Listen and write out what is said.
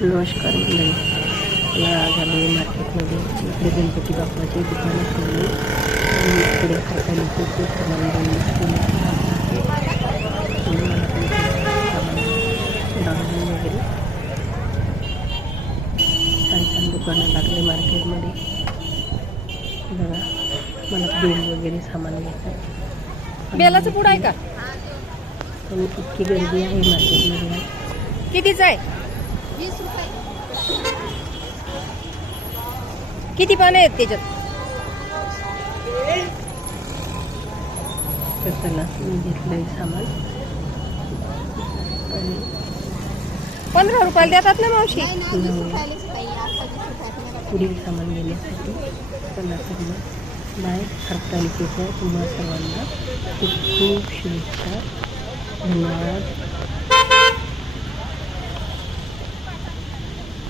नमस्कार मंडळी. मला आज आलो मार्केटमध्ये. इकडे गणपती बाप्पाची दुकानं ठेवली आणि इकडे हरतालिकेचे सामान घेऊन मला पण सामान वगैरे छान छान दुकानं लागले मार्केटमध्ये. बघा, मला बेल वगैरे सामान घ्यायचं. बेलाचं पुढं आहे का? पण इतकी गर्दी आहे मार्केटमध्ये. कितीच आहे? 20 रुपये. किती पानं आहेत त्याच्यात? तर चला, मी घेतलंय सामान आणि 15 रुपयाला देतात ना मावशी? नाही ना, 20 रुपयालाच ताई. आता 20 रुपयाला. पुढील सामान घेण्यासाठी चला तर मग बाय. हरतालिकेच्या तुम्हा सर्वांना खूप खूप शुभेच्छा. धन्यवाद.